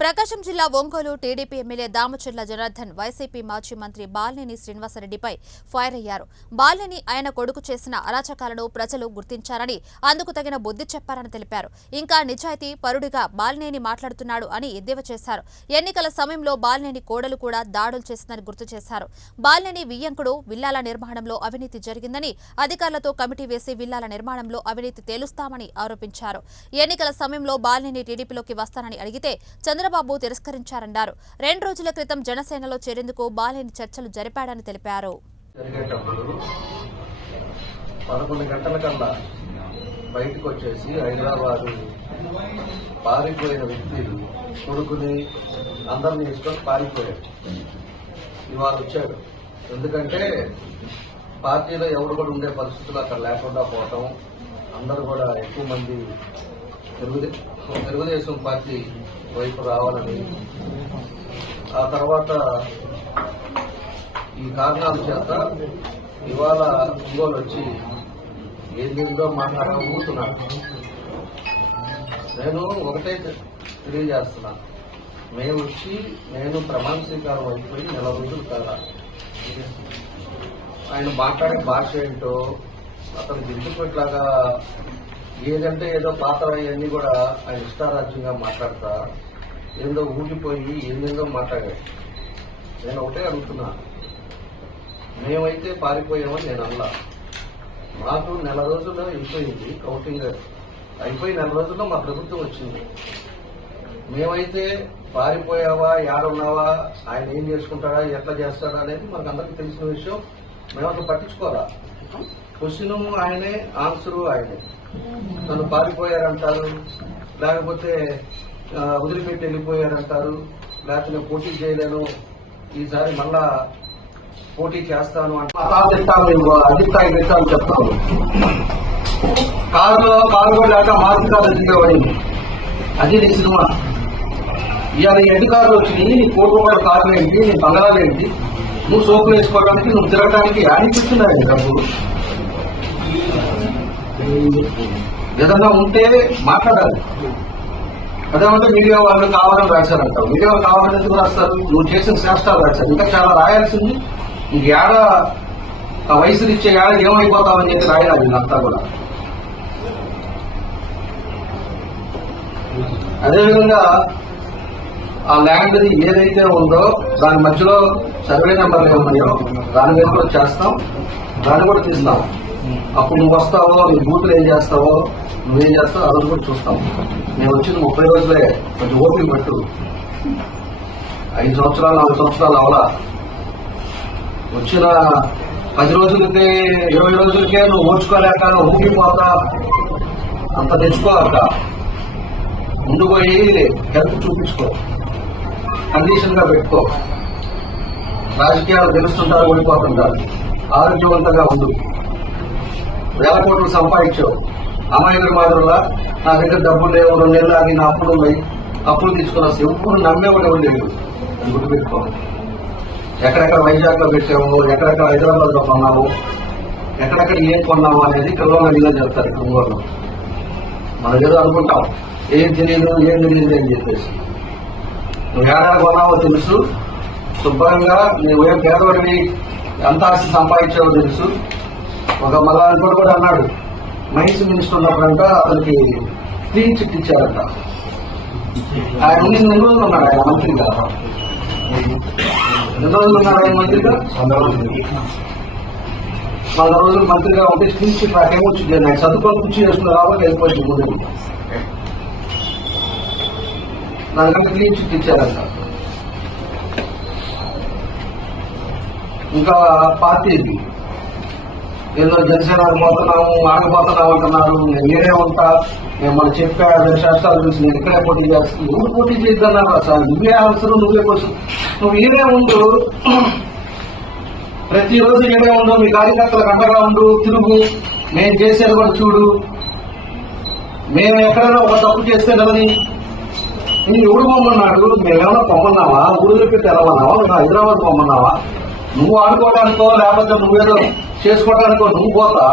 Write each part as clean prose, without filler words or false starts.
ప్రకాశం జిల్లా Ongole TDP MLA Damacharla Janardhan YCP మాజీ మంత్రి బాలినేని శ్రీనివాసరెడ్డిపై ఫైర్ అయ్యారు. బాలినేని ఆయన కొడుకు చేసిన అరాచకాలను ప్రజలు గుర్తించారని, అందుకు తగిన బుద్ధి చెప్పారని తెలిపారు. ఇంకా నిజాయితీ పరుడిగా బాలినేని మాట్లాడుతున్నాడు అని ఎద్దేవా చేశారు. ఎన్నికల సమయంలో బాలినేని కోడలు కూడా దాడులు చేసిందని గుర్తు చేశారు. బాలినేని వియ్యంకుడు విల్లాల నిర్మాణంలో అవినీతి జరిగిందని, అధికారులతో కమిటీ వేసి విల్లాల నిర్మాణంలో అవినీతి తేలుస్తామని ఆరోపించారు. ఎన్నికల సమయంలో బాలినేని టీడీపీలోకి వస్తానని అడిగితే చంద్రబాబు తిరస్కరించారన్నారు. 2 రోజుల క్రితం జనసేనలో చేరేందుకు బాలినేని చర్చలు జరిపాడని తెలిపారు. 11 గంటల కల్లా బయటకు వచ్చేసి హైదరాబాద్ పారిపోయిన వ్యక్తి కొడుకుని అందరినీ తీసుకొని పారిపోయాడు. ఇవాళ వచ్చాడు. ఎందుకంటే పార్టీలో ఎవరు కూడా ఉండే పరిస్థితులు అక్కడ లేకుండా పోవటం, అందరూ కూడా ఎక్కువ మంది తెలుగుదేశం పార్టీ వైపు రావాలని, ఆ తర్వాత ఈ కారణాల చేత ఇవాళ ఒంగోలు వచ్చి ఏదో మాట్లాడబోతున్నాను. నేను ఒకటే తెలియజేస్తున్నా, నేను ప్రమాణ స్వీకారం అయిపోయి 4 రోజులు కదా. ఆయన మాట్లాడే భాష ఏంటో, అతను దించుకుట్లాగా ఏదంటే ఏదో పాత అవన్నీ కూడా ఆయన ఇష్టారాజ్యంగా మాట్లాడతా ఏందో ఊగిపోయి ఏందో మాట్లాడాడు. నేను ఒకటే అడుగుతున్నా, మేమైతే పారిపోయామని నేను అన్నా. మాకు 4 రోజుల్లో అయిపోయింది కౌంటింగ్ అయిపోయి 4 రోజుల్లో మా ప్రభుత్వం వచ్చింది. మేమైతే పారిపోయావా, ఏడున్నావా, ఆయన ఏం చేసుకుంటాడా, ఎట్లా చేస్తాడా అనేది మనకు అందరికీ తెలిసిన విషయం. మేము అసలు పట్టించుకోరా. క్వశ్చన్ ఆయనే, ఆన్సరు ఆయనే. నన్ను పారిపోయారంటారు, లేకపోతే వదిలిపెట్టి వెళ్ళిపోయారంటారు, లేకపోతే పోటీ చేయలేను, ఈసారి మళ్ళా పోటీ చేస్తాను అంటే అధికారులు తింటాను చెప్తాను. కారు కూడా లేక మాసికాలు దిగబడింది. అది నీ సినిమా. ఇవాళ ఈ అధికారులు వచ్చి నీ కోటి కారులు ఏంటి, నీ బంగారాలు ఏంటి, నువ్వు సోపులు వేసుకోవడానికి, నువ్వు తిరగడానికి అనిపిస్తున్నాయి డబ్బులు. ఏదన్నా ఉంటే మాట్లాడాలి. అదేమంటే మీడియా వాళ్ళు కావాలని రాశారంటావు. మీడియా కావాలని ఎందుకు రాస్తారు? నువ్వు చేసిన శ్రేష్టాలు రాశారు. ఇంకా చాలా రాయాల్సింది. ఇంక ఏడ ఆ వయసులు ఇచ్చే ఏడ ఏమైపోతామని చెప్పి రాయాలి అంతా కూడా. అదేవిధంగా ఆ ల్యాండ్ ఏదైతే ఉందో దాని మధ్యలో సర్వే నెంబర్లు ఉన్నాయో దాని మీద కూడా చేస్తాం, దాన్ని కూడా తీస్తాం. అప్పుడు నువ్వు వస్తావో, నీ బూతులు ఏం చేస్తావో, నువ్వేం చేస్తావో అదని కూడా చూస్తాం. నేను వచ్చింది 30 రోజులే, కొంచెం ఓపిక పట్టు. 5 సంవత్సరాలు 4 సంవత్సరాలు అవలా. వచ్చిన 10 రోజులకే 20 రోజులకే నువ్వు ఓర్చుకోలేక నువ్వు ఊగిపోతా అంత తెచ్చుకోవాక. ముందు పోయి హెల్త్ చూపించుకో, కండిషన్ గా పెట్టుకో. రాజకీయాలు తెలుస్తుంటారు, ఓడిపోతుంటారు. ఆరోగ్యవంతంగా ఉండు. 1000 కోట్లు సంపాదించావు. అమాయకుల మాదిరిలా నా దగ్గర డబ్బులు లేవు, 2 నెలలు ఆగి నా అప్పులు ఉన్నాయి, అప్పులు తీసుకున్నా. ఎప్పుడు నమ్మేవాడు ఎవరు లేడు. గుర్తుపెట్టుకో. ఎక్కడెక్కడ వైజాగ్ లో పెట్టాము, ఎక్కడెక్కడ హైదరాబాద్ లో కొన్నాము, ఎక్కడెక్కడ ఏం కొన్నాము అనేది కల్వగా చెప్తారు ఒంగోలు. మనం ఏదో అనుకుంటాం, ఏం తెలియదు అని చెప్పేసి. నువ్వు ఏడాది కొన్నావో తెలుసు. శుభ్రంగా నువ్వేం పేదవాడివి, ఎంత ఆస్తి సంపాదించావో తెలుసు. ఒక మళ్ళీ కూడా అన్నాడు, మైన్స్ మినిస్టర్ ఉన్నప్పుడంట అతనికి క్లీన్ చిట్ ఇచ్చారంట. ఆయన 2 రోజులు ఉన్నాడు ఆయన మంత్రిగా. 2 రోజులు ఉన్నాడు ఆయన మంత్రిగా. 100 రోజులు మంత్రిగా ఉంటే క్లీన్ చిట్ నాకేమొచ్చింది, ఆయన చదువుకొని కుర్చీ చేసుకున్న రావాలి వెళ్ళిపోయింది ముందు. దానికంటే క్లీన్ చిట్ ఇచ్చారంట. ఇంకా పార్టీ ఏదో జనసేన పోతున్నాము, ఆగిపోతున్నాము అంటున్నారు. నేనే ఉంటా, నేను మనం చెప్పా 2 శాస్త్రాలు చూసి నేను ఇక్కడే పోటీ చేస్తాను. నువ్వు పోటీ చేద్దన్నారు. అసలు నువ్వే అవసరం, నువ్వే కోసం. నువ్వు ఈడే ఉండు, ప్రతిరోజు ఈడే ఉండు, మీ కార్యకర్తలకు అండగా ఉండు, తిరుగు. నేను చేసేది కూడా చూడు. మేము ఎక్కడైనా ఒక తప్పు చేస్తే కదని నేను ఎవడు పొమ్మన్నాడు? మేమేమన్నా పొమ్మన్నావా? ఊళ్ళో పెట్టి వెళ్ళమన్నావా? హైదరాబాద్ పొమ్మన్నావా? నువ్వు ఆడుకోవడానికో లేకపోతే నువ్వేదో చేసుకోవడానికో నువ్వు పోతా.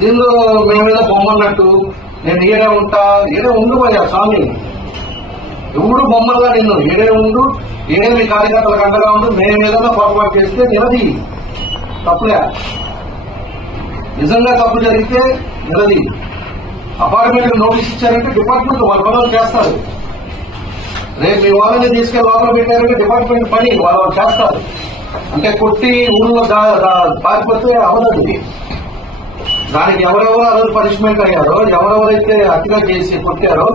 దీనిలో మేమేదో పొమ్మన్నట్టు నేను ఈడే ఉంటా, ఈడే ఉండిపోయా స్వామి. ఎవడు బొమ్మలుగా నిన్ను ఏడే ఉండు, ఏడే నీ కార్యకర్తలకు అండగా ఉండు. మేము ఏదైనా పొరపాటు చేస్తే నిలది, తప్పులే. నిజంగా తప్పు జరిగితే నిలది. అపార్ట్మెంట్ నోటీస్ ఇచ్చారంటే డిపార్ట్మెంట్ వాళ్ళ పనులు చేస్తారు. రేపు మీ వాళ్ళని తీసుకెళ్లి లోపల పెట్టారంటే డిపార్ట్మెంట్ పని వాళ్ళు చేస్తారు. అంటే కొట్టి ఊళ్ళో పారిపోతే అవదది. దానికి ఎవరెవరు ఆ రోజు పనిష్మెంట్ అయ్యారో, ఎవరెవరైతే అతిగా చేసి కొట్టారో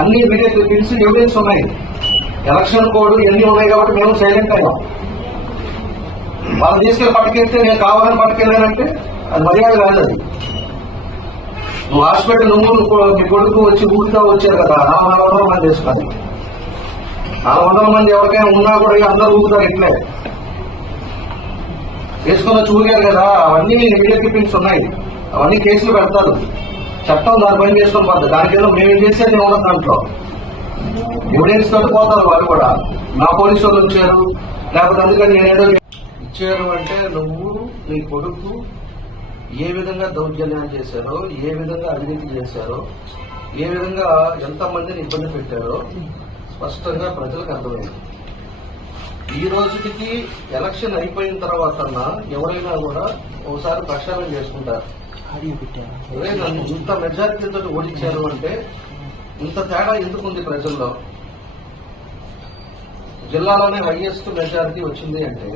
అన్ని వీడియో క్లిప్పింగ్స్ ఎవిడెన్స్ ఉన్నాయి. ఎలక్షన్ కోడ్ ఇవన్నీ ఉన్నాయి కాబట్టి మేము సైలెంట్ అయ్యాం. వాళ్ళు తీసుకెళ్లి పట్టుకెళ్తే నేను కావాలని పట్టుకెళ్ళానంటే అది మర్యాద కాదు. అది నువ్వు హాస్పిటల్ మీ కొడుకు వచ్చి ఊరితో వచ్చారు కదా, 400 మంది వేసుకొని 400 మంది ఎవరికైనా ఉన్నా కూడా అందరూ ఊగుతారు. ఇట్లే వేసుకొని వచ్చి ఊగారు కదా, అవన్నీ వీడియో క్లిప్పింగ్స్ ఉన్నాయి. అవన్నీ కేసులు పెడతారు. చట్టం దాని పని చేసుకొని పోతుంది. దానికేదో మేము చేసేది ఉండదు. దాంట్లో ఎవిడెన్స్ తోటి పోతారు వాళ్ళు కూడా. నా పోలీసు వాళ్ళు వచ్చారు, లేకపోతే అందుకని నేనేదో ఇచ్చారు అంటే నువ్వు నీ కొడుకు ఏ విధంగా దౌర్జన్యాలు చేశారో, ఏ విధంగా అవినీతి చేశారో, ఏ విధంగా ఎంతమందిని ఇబ్బంది పెట్టారో స్పష్టంగా ప్రజలకు అర్థమైంది. ఈ రోజుకి ఎలక్షన్ అయిపోయిన తర్వాత ఎవరైనా కూడా ఒకసారి ప్రక్షాళన చేసుకుంటారు. నన్ను ఇంత మెజారిటీతో ఓడించారు అంటే ఇంత తేడా ఎందుకుంది ప్రజల్లో? జిల్లాలోనే హైయెస్ట్ మెజారిటీ వచ్చింది అంటే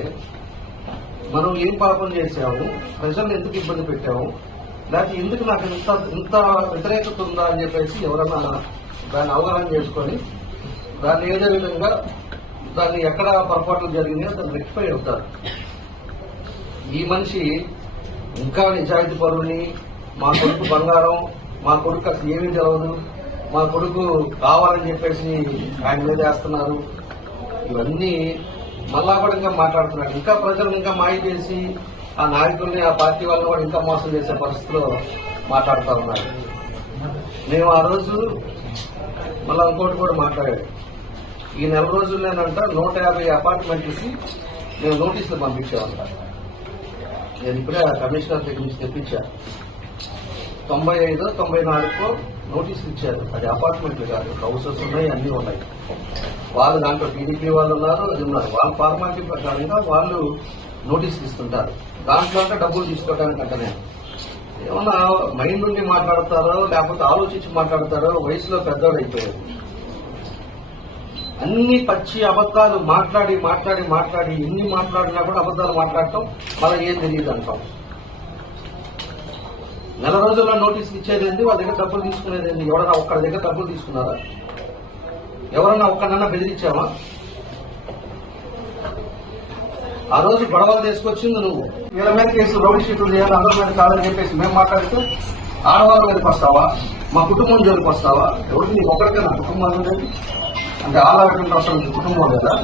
మనం ఏం పాపం చేశాము, ప్రజల్ని ఎందుకు ఇబ్బంది పెట్టాము, లేకపోతే ఎందుకు నాకు ఇంత వ్యతిరేకత ఉందా అని చెప్పేసి ఎవరన్నా దాన్ని అవగాహన చేసుకొని దాన్ని ఏదో విధంగా దాన్ని ఎక్కడ పొరపాట్లు జరిగినాయో దాన్ని రెక్టిఫై అవుతారు. ఈ మనిషి ఇంకా నిజాయితీ పరుని, మా కొడుకు బంగారం, మా కొడుకు అసలు ఏమీ తెలవదు, మా కొడుకు కావాలని చెప్పేసి ఆయన మీద వేస్తున్నారు, ఇవన్నీ మళ్ళా కూడా ఇంకా మాట్లాడుతున్నారు. ఇంకా ప్రజలు ఇంకా మాయ చేసి ఆ నాయకుల్ని, ఆ పార్టీ వాళ్ళని కూడా ఇంకా మోసం చేసే పరిస్థితిలో మాట్లాడుతూ ఉన్నారు. మేము ఆ రోజు మళ్ళీ ఇంకోటి కూడా మాట్లాడాడు. ఈ నెల రోజుల్లోనంట 150 అపార్ట్మెంట్లకి మేము నోటీసులు పంపించామంట. నేను ఇప్పుడే కమిషనర్ దగ్గర నుంచి తెప్పించా. 95, 94 నోటీసులు ఇచ్చారు. అది అపార్ట్మెంట్లు కాదు, హౌసెస్ ఉన్నాయి, అన్నీ ఉన్నాయి. వాళ్ళు దాంట్లో టీడీపీ వాళ్ళు ఉన్నారు, అది ఉన్నారు. వాళ్ళ ఫార్మాలిటీ ప్రకారంగా వాళ్ళు నోటీసులు ఇస్తుంటారు. దాంట్లో అంటే డబ్బులు తీసుకోవడానికి అంటనే ఏమన్నా మైండ్ నుండి మాట్లాడతారో లేకపోతే ఆలోచించి మాట్లాడతారో, వయసులో పెద్దోడు అయిపోయారు. అన్ని పచ్చి అబద్దాలు మాట్లాడి మాట్లాడి మాట్లాడి ఎన్ని మాట్లాడినా కూడా అబద్దాలు మాట్లాడటం, మళ్ళీ ఏం తెలియదు అంటాం. నెల రోజుల్లో నోటీసులు ఇచ్చేదేంది, వాళ్ళ దగ్గర డబ్బులు తీసుకునేదేంది? ఎవరైనా ఒక్కడి దగ్గర డబ్బులు తీసుకున్నారా? ఎవరన్నా ఒక్కడన్నా బెదిరించావా? ఆ రోజు గొడవలు తీసుకొచ్చింది నువ్వు. వీళ్ళ మీద కేసులు, రౌడీ షీట్లు చేయాలి, అందరి మీద కాదని చెప్పేసి మేము మాట్లాడితే ఆడవాళ్ళ మీదకి వస్తావా, మా కుటుంబం జోలికి వస్తావా? ఎవరికి నీకు ఒక్కడికే నా కుటుంబం ఉండేది అంటే ఆలాంటి అసలు కుటుంబం లేదా?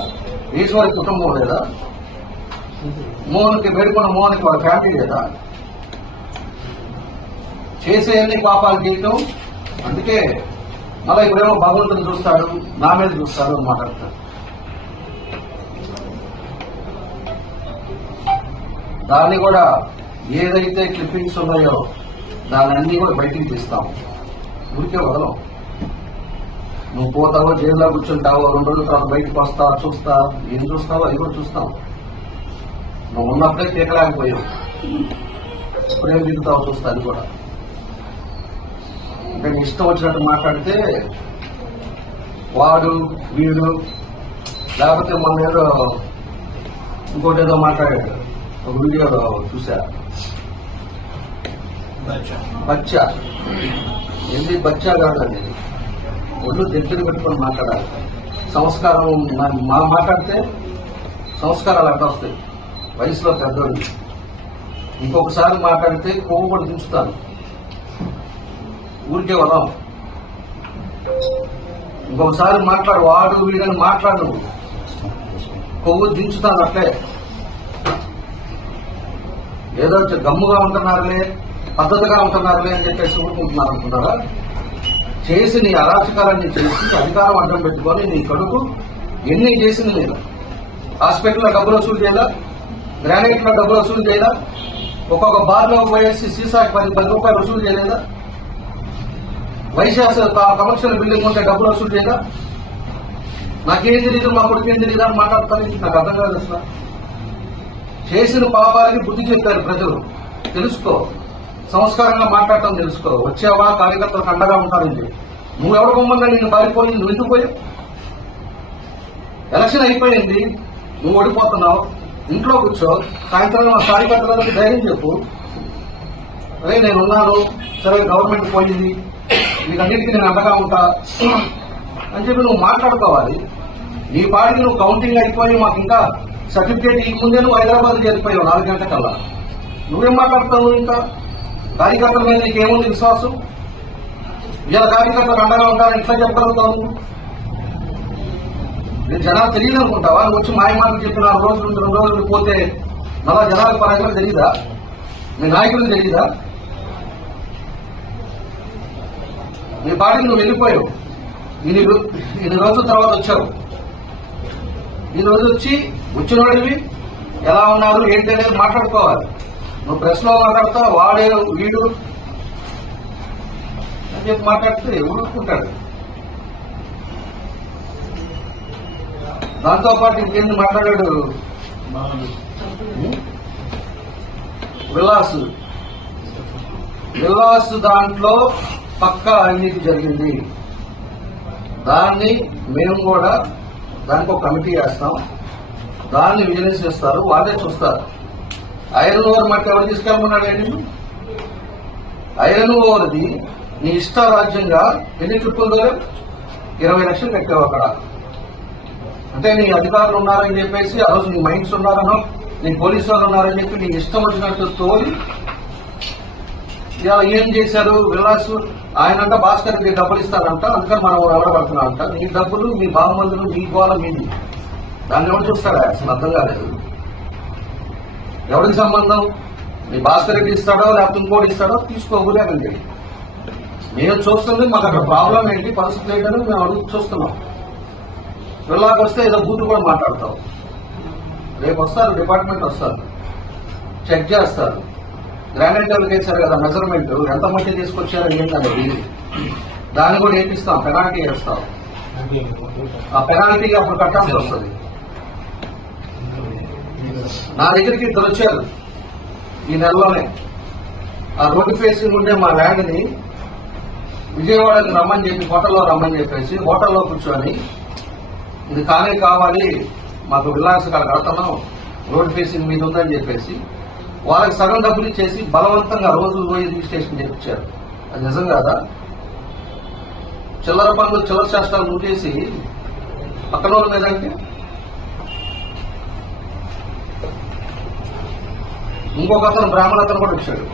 ఈశ్వరి కుటుంబం లేదా? మోహన్కి వేడుకున్న మోహన్కి వాళ్ళ ఫ్యామిలీ లేదా? చేసే అన్ని పాపాలు చేయటం. అందుకే మళ్ళీ ఇప్పుడేమో భగవంతుని చూస్తాడు, నా మీద చూస్తాడు అని మాట్లాడతాడు. దాన్ని కూడా ఏదైతే క్లిప్పింగ్స్ ఉన్నాయో దాన్ని అన్ని కూడా బయటికి తీస్తాం. ఊరికే వదలం. నువ్వు పోతావో, జైల్లో కూర్చుంటావో, 2 రోజుల తర్వాత బయటకు వస్తా, చూస్తా. ఏం చూస్తావో అది కూడా చూస్తాం. నువ్వు ఉన్నప్పుడే తీయకలేకపోయావు, ఇప్పుడేం దిగుతావో చూస్తా. అది కూడా అంటే నీ ఇష్టం వచ్చినట్టు మాట్లాడితే వాడు వీడు, లేకపోతే మన ఏదో ఇంకోటి ఏదో మాట్లాడాడు. ఒక వీడియో చూసా, బచ్చా ఏంటి బచ్చా కాదండి, ఒళ్ళు దగ్గర పెట్టుకొని మాట్లాడాలి. సంస్కారం మాట్లాడితే సంస్కారాలు అడ్డ వస్తాయి. వయసులో పెద్దోళ్ళు ఇంకొకసారి మాట్లాడితే కొవ్వు కూడా దించుతాను. ఊరికే వదాం. ఇంకొకసారి మాట్లాడు, వాడు వీడని మాట్లాడు, కొవ్వు దించుతాను. అట్లే ఏదో గమ్ముగా ఉంటున్నారులే, పద్ధతిగా ఉంటున్నారులే అని చెప్పేసి ఊరుకుంటున్నారు అనుకుంటారా? చేసి నీ అరాచకాలన్నీ చేసి అధికారం అడ్డం పెట్టుకొని నీ కడుపు ఎన్ని చేసింది లేదా? హాస్పిటల్లో డబ్బులు వసూలు చేయాలా? గ్రానైట్ లో డబ్బులు వసూలు చేయాలా? ఒక్కొక్క బార్లో పోయేసి సీసాకి 10 రూపాయలు వసూలు చేయలేదా? వైశాఖ కమర్షియల్ బిల్డింగ్ ఉంటే డబ్బులు వసూలు చేయదా? నాకేం తెలియదు, మా కొడుకు ఏం తెలియదు అని మాట్లాడతాను. నాకు అర్థం కాదు అసలు. చేసిన పాపాలకి బుద్ధి చెప్పారు ప్రజలు. తెలుసుకో, సంస్కారంగా మాట్లాడటం తెలుసుకో. వచ్చావా కార్యకర్తలకు అండగా ఉంటారని నువ్వెవరు బొమ్మగా నిన్ను పారిపోయింది, నువ్వు ఎందుకు పోయావు? ఎలక్షన్ అయిపోయింది, నువ్వు ఓడిపోతున్నావు, ఇంట్లో కూర్చో. సాయంత్రం మా కార్యకర్తలకు ధైర్యం చెప్పు, అదే నేనున్నాను, సరే గవర్నమెంట్ పోయింది, వీటన్నిటికీ నేను అండగా ఉంటా అని చెప్పి నువ్వు మాట్లాడుకోవాలి. నీ పాటికి నువ్వు కౌంటింగ్ అయిపోయి మాకు ఇంకా సర్టిఫికేట్ ఇవ్వకముందే నువ్వు హైదరాబాద్ చేరిపోయావు 4 గంటల కల్లా. నువ్వేం మాట్లాడతావు? ఇంకా కార్యకర్తల మీద నీకేముంది విశ్వాసం? ఇలా కార్యకర్తలు అండగా ఉంటారని ఎట్లా చెప్పగలుగుతావు? నేను జనాలు తెలియదు అనుకుంటావా? నువ్వు వచ్చి మాయ మాటలు చెప్పి 4 రోజులు 2 రోజులు పోతే మళ్ళా జనాల పరంగా తెలియదా? నీ నాయకులకు తెలియదా? నీ పార్టీకి నువ్వు వెళ్ళిపోయావు. ఇన్ని రోజుల తర్వాత వచ్చావు. ఈ రోజు వచ్చినోడివి ఎలా ఉన్నారు ఏంటి అనేది మాట్లాడుకోవాలి. నువ్వు ప్రెస్ లో మాట్లాడతావు, వాడే వీడు అని చెప్పి మాట్లాడితే ఊరుకుంటాడు. దాంతోపాటు ఇంకేంది మాట్లాడాడు? విలాస్ దాంట్లో పక్కా అవినీతి జరిగింది. దాన్ని మేము కూడా దానికి ఒక కమిటీ వేస్తాం, దాన్ని విజిలెన్స్ చేస్తారు, వాళ్ళే చూస్తారు. ఐరన్ ఓవర్ మట్టి ఎవరు తీసుకెళ్ళమన్నాడు? ఏంటి ఐరన్ ఓవర్ది నీ ఇష్ట రాజ్యంగా ఎన్ని ట్రిప్పులు 20 లక్షలు కట్టావు అక్కడ. అంటే నీ అధికారులు ఉన్నారని చెప్పేసి, ఆ రోజు నీ మైండ్స్ ఉన్నారనో, నీ పోలీసు వాళ్ళు ఉన్నారని చెప్పి నీ ఇష్టం వచ్చినట్టు తోలి ఏం చేశారు? విలాస్ ఆయనంట భాస్కర్కి డబ్బులు ఇస్తారంట, అందుకని మనం ఎవడబడుతున్నారంట. నీ డబ్బులు, మీ బాహుమందులు, మీ గోళ మీది. దాన్ని ఎవరు చూస్తాడా? అసలు అర్థం కాలేదు. ఎవరికి సంబంధం? నీ భాస్కర్కి ఇస్తాడో లేకపోతే ఇంకోటి ఇస్తాడో తీసుకోలేదండి. మేము చూస్తుంది మాకు అక్కడ ప్రాబ్లం ఏంటి, పరిస్థితి ఏంటని మేము అడుగు చూస్తున్నాం. విల్లాకి వస్తే ఏదో బూత్ కూడా మాట్లాడతాం. రేపు వస్తారు, డిపార్ట్మెంట్ వస్తారు, చెక్ చేస్తారు. గ్రానైట్ డెవలప్ చేశారు కదా, మెజర్మెంట్ ఎంత మట్టి తీసుకొచ్చారో ఏంటంటే దాన్ని కూడా ఏపిస్తాం, పెనాల్టీ వేస్తాం. ఆ పెనాల్టీకి అప్పుడు కట్టాల్సి వస్తుంది. నా దగ్గరికి ఇద్దరు వచ్చారు ఈ నెలలోనే. ఆ రోడ్డు ఫేసింగ్ ఉండే మా ల్యాండ్ ని విజయవాడకి రమ్మని చెప్పి, హోటల్లో రమ్మని చెప్పేసి, హోటల్లో కూర్చొని ఇది కావాలి, మాకు విలాస్ కాడ కడుతున్నాం, రోడ్ ఫేసింగ్ మీద ఉందని చెప్పేసి వాళ్ళకి సగం డబ్బులు ఇచ్చేసి బలవంతంగా రోజు పోయి రిజిస్ట్రేషన్ చేయించారు. అది నిజం కాదా? చిల్లర పనులు, చిల్లర శాస్త్రాలు నువ్వేసి పక్కన వాళ్ళ మీద అంటే ఇంకొక అతను బ్రాహ్మణ అతను కూడా వచ్చాడు.